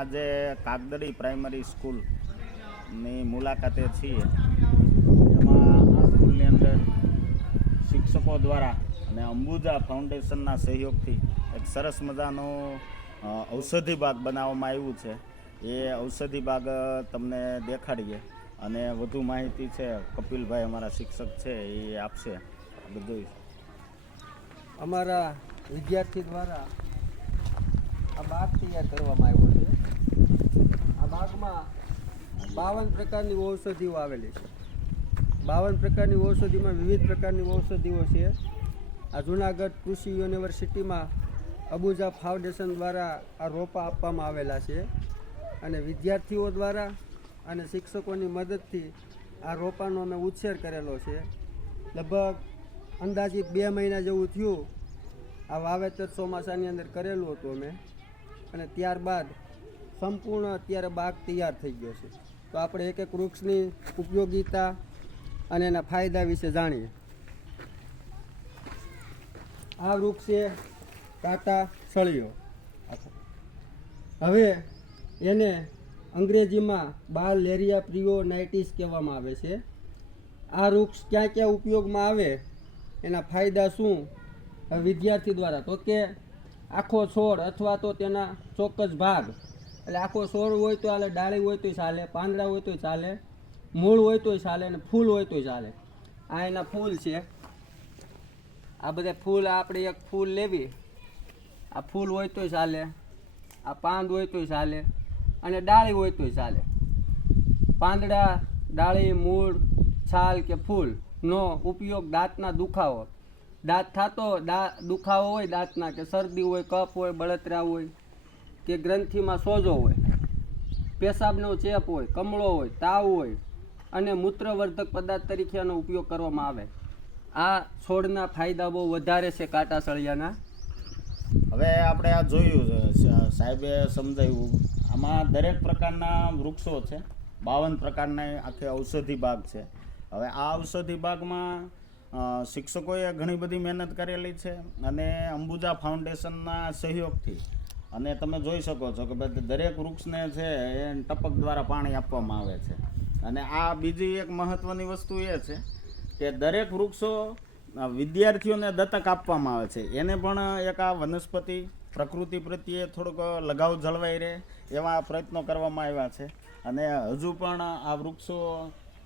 આજે કાગદડી પ્રાઇમરી સ્કૂલની મુલાકાતે છીએ. એમાં આ સ્કૂલની અંદર શિક્ષકો દ્વારા અને અંબુજા ફાઉન્ડેશનના સહયોગથી એક સરસ મજાનો ઔષધિ બાગ બનાવવામાં આવ્યું છે. એ ઔષધિ બાગ તમને દેખાડીએ. અને વધુ માહિતી છે, કપિલભાઈ અમારા શિક્ષક છે, એ આપશે. બધું અમારા વિદ્યાર્થી દ્વારા આ બાગ તૈયાર કરવામાં આવ્યો છે. આ બાગમાં બાવન પ્રકારની ઔષધિઓ આવેલી છે. બાવન પ્રકારની ઔષધિમાં વિવિધ પ્રકારની ઔષધિઓ છે. આ જુનાગઢ કૃષિ યુનિવર્સિટીમાં અબુજા ફાઉન્ડેશન દ્વારા આ રોપા આપવામાં આવેલા છે અને વિદ્યાર્થીઓ દ્વારા અને શિક્ષકોની મદદથી આ રોપાનો અમે ઉછેર કરેલો છે. લગભગ અંદાજિત બે મહિના જેવું થયું આ વાવેતર ચોમાસાની અંદર કરેલું હતું અમે. અને ત્યારબાદ સંપૂર્ણ અત્યારે બાગ તૈયાર થઈ ગયો છે. તો આપણે એક એક વૃક્ષની ઉપયોગિતા અને એના ફાયદા વિશે જાણીએ. આ વૃક્ષ છે ટાટા સળિયો. હવે એને અંગ્રેજીમાં બાલ લેરિયા પ્રિયો નાઇટિસ કહેવામાં આવે છે. આ વૃક્ષ ક્યાં ક્યાં ઉપયોગમાં આવે, એના ફાયદા શું, વિદ્યાર્થી દ્વારા. તો કે આખો છોડ અથવા તો તેના ચોક્કસ ભાગ. એટલે આખો છોડ હોય તો ચાલે ડાળી હોય તોય ચાલે, પાંદડા હોય તોય ચાલે, મૂળ હોય તોય ચાલે અને ફૂલ હોય તોય ચાલે. આ એના ફૂલ છે. આ બધા ફૂલ આપણે એક ફૂલ લેવી. આ ફૂલ હોય તોય ચાલે, આ પાંદ હોય તોય ચાલે અને ડાળી હોય તોય ચાલે. પાંદડા, ડાળી, મૂળ, છાલ કે ફૂલનો ઉપયોગ દાંતના દુખાવો દાંત થતો દા દુખાવો હોય દાંતના કે શરદી હોય કફ હોય બળતરા હોય કે ગ્રંથિમાં સોજો હોય પેશાબનો ચેપ હોય કમળો હોય તાવ હોય અને મૂત્રવર્ધક પદાર્થ તરીકે આનો ઉપયોગ કરવામાં આવે. આ છોડના ફાયદા બહુ વધારે છે કાંટા સળિયાના હવે આપણે આ જોયું. સાહેબે સમજાવ્યું. આમાં દરેક પ્રકારના વૃક્ષો છે બાવન પ્રકારના આખે ઔષધિ ભાગ છે. હવે આ ઔષધિ બાગમાં અ, શિક્ષકોએ ઘણી બધી મહેનત કરેલી છે અને અંબુજા ફાઉન્ડેશનના સહયોગથી. અને તમે જોઈ શકો છો કે ભાઈ દરેક વૃક્ષને છે એ ટપક દ્વારા પાણી આપવામાં આવે છે. અને આ બીજી એક મહત્ત્વની વસ્તુ એ છે કે દરેક વૃક્ષો વિદ્યાર્થીઓને દત્તક આપવામાં આવે છે. એને પણ એક આ વનસ્પતિ પ્રકૃતિ પ્રત્યે થોડોક લગાવ જળવાઈ રહે એવા પ્રયત્નો કરવામાં આવ્યા છે. અને હજુ પણ આ વૃક્ષો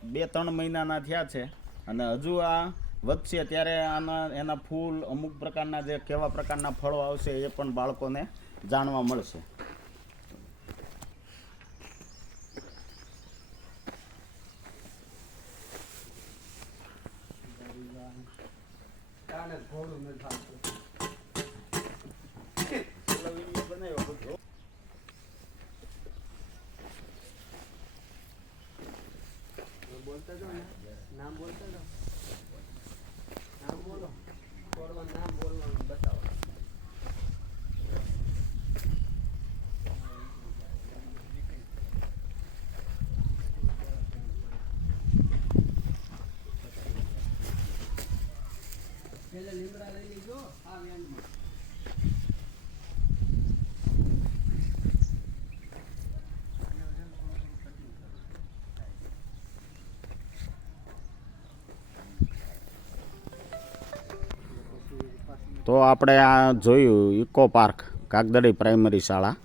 બે ત્રણ મહિનાના થયા છે અને હજુ આ વધશે ત્યારે આના, એના ફૂલ, અમુક પ્રકારના જે કેવા પ્રકારના ફળો આવશે એ પણ બાળકોને જાણવા મળશે. બોલતા જાઓ નામ બોલતા નામ બોલો છોડવાનું નામ બોલવાનું તો આપણે આ જોયું ઇકો પાર્ક, કાગદડી પ્રાઇમરી શાળા.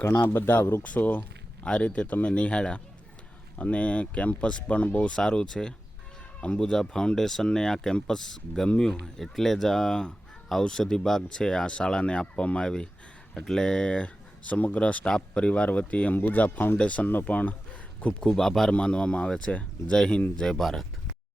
ઘણા બધા વૃક્ષો આ રીતે તમે નિહાળ્યા અને કેમ્પસ પણ બહુ સારું છે. અંબુજા ફાઉન્ડેશનને આ કેમ્પસ ગમ્યું એટલે જ આ ઔષધિ બાગ છે આ શાળાને આપવામાં આવી. એટલે સમગ્ર સ્ટાફ પરિવાર વતી અંબુજા ફાઉન્ડેશનનો પણ ખૂબ ખૂબ આભાર માનવામાં આવે છે. જય હિન્દ, જય ભારત.